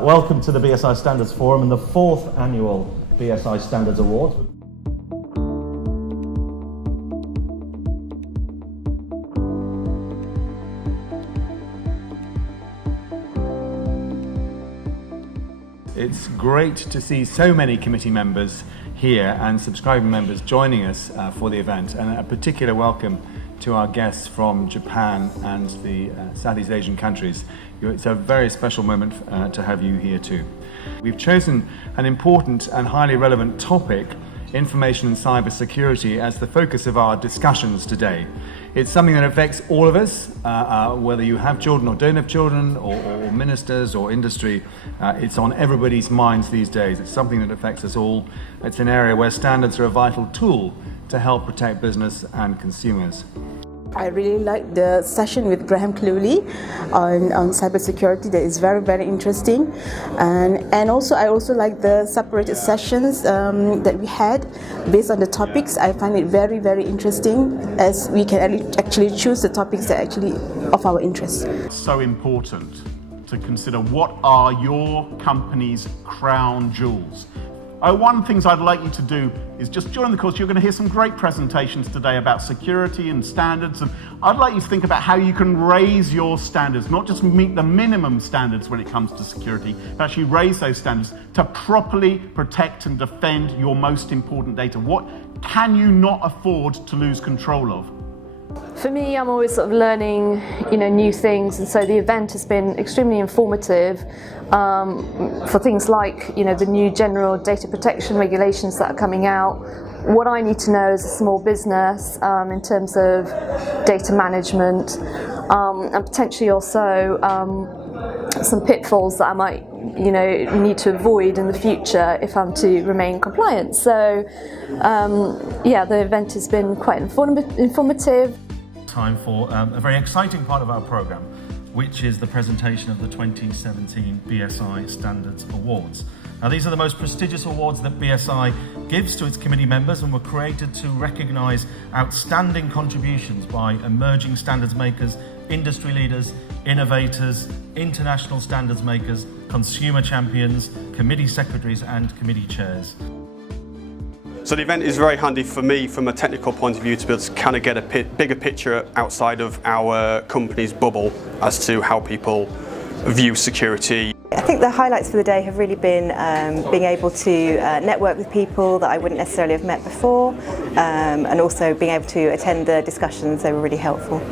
Welcome to the BSI Standards Forum and the 4th annual BSI Standards Awards. It's great to see so many committee members here and subscribing members joining us for the event, and a particular welcome to our guests from Japan and the Southeast Asian countries. It's a very special moment to have you here too. We've chosen an important and highly relevant topic, information and cyber security, as the focus of our discussions today. It's something that affects all of us, whether you have children or don't have children, or ministers or industry. It's on everybody's minds these days. It's something that affects us all. It's an area where standards are a vital tool to help protect business and consumers. I really like the session with Graham Cluley on cybersecurity. That is very, very interesting, and also I also like the separated sessions that we had based on the topics. I find it very, very interesting, as we can actually choose the topics that actually of our interest. It's so important to consider what are your company's crown jewels. One of the things I'd like you to do is, just during the course, you're going to hear some great presentations today about security and standards, and I'd like you to think about how you can raise your standards, not just meet the minimum standards when it comes to security, but actually raise those standards to properly protect and defend your most important data. What can you not afford to lose control of? For me, I'm always sort of learning, new things, and so the event has been extremely informative for things like, the new general data protection regulations that are coming out. What I need to know as a small business in terms of data management, and potentially also some pitfalls that I might, need to avoid in the future if I'm to remain compliant. So, the event has been quite informative. Time for a very exciting part of our programme, which is the presentation of the 2017 BSI Standards Awards. Now, these are the most prestigious awards that BSI gives to its committee members, and were created to recognise outstanding contributions by emerging standards makers, industry leaders, innovators, international standards makers, consumer champions, committee secretaries and committee chairs. So the event is very handy for me from a technical point of view to be able to kind of get a bigger picture outside of our company's bubble as to how people view security. I think the highlights for the day have really been being able to network with people that I wouldn't necessarily have met before, and also being able to attend the discussions. They were really helpful.